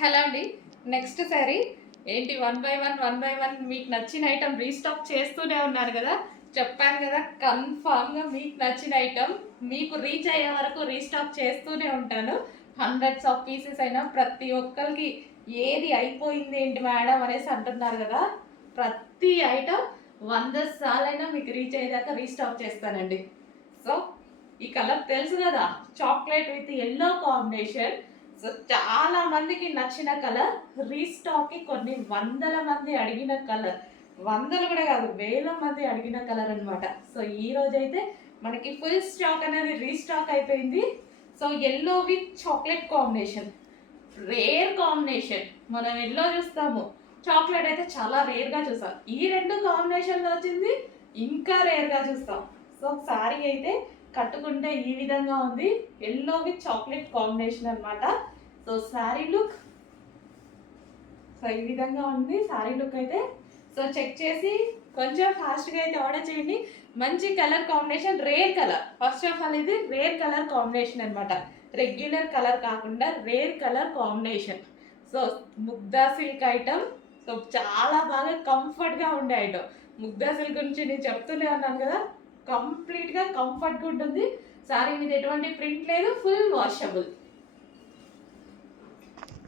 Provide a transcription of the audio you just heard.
Hello అండి. Next sari ఏంటి one by one one by one మీకు నచ్చిన ఐటమ్ రీస్టాక్ చేస్తూనే ఉన్నారు కదా? చెప్పాను కదా కన్ఫామ్గా మీకు నచ్చిన ఐటమ్ మీకు రీచ్ అయ్యే వరకు రీస్టాక్ చేస్తూనే ఉంటాను. హండ్రెడ్స్ ఆఫ్ పీసెస్ అయినా ప్రతి ఒక్కరికి ఏది అయిపోయింది ఏంటి మేడం అనేసి అంటున్నారు కదా? ప్రతి ఐటమ్ వంద సార్లైనా మీకు రీచ్ అయ్యేదాకా రీస్టాక్ చేస్తానండి. సో ఈ కలర్ తెలుసు కదా? Chocolate with yellow combination so చాలా మందికి నచ్చిన కలర్ రీస్టాక్ కొన్ని వందల మంది అడిగిన కలర్. వందలు కూడా కాదు వేల మంది అడిగిన కలర్ అనమాట సో ఈ రోజు అయితే మనకి ఫుల్ స్టాక్ అనేది రీస్టాక్ అయిపోయింది. So yellow with chocolate combination rare combination మనం ఎల్లో చూస్తాము. చాక్లెట్ అయితే చాలా రేర్గా చూస్తాం. ఈ రెండు కాంబినేషన్లో వచ్చింది ఇంకా రేర్గా చూస్తాం. సో సారీ అయితే కట్టుకుంటే ఈ విధంగా ఉంది. ఎల్లో విత్ చాక్లెట్ కాంబినేషన్ అనమాట సో శారీ లుక్ సో ఈ విధంగా ఉంది శారీ లుక్ అయితే. సో చెక్ చేసి కొంచెం ఫాస్ట్గా అయితే ఆర్డర్ చేయండి. మంచి colour combination rare colour first of all ఇది రేర్ కలర్ కాంబినేషన్ అనమాట రెగ్యులర్ కలర్ కాకుండా rare colour combination so Mugdha silk item so చాలా బాగా కంఫర్ట్గా ఉండే ఐటమ్ ముగ్ధా సిల్క్ గురించి నేను చెప్తూనే ఉన్నాను కదా. కంప్లీట్గా కంఫర్ట్గా ఉంటుంది. సారీ మీద ఎటువంటి ప్రింట్ లేదు ఫుల్ వాషబుల్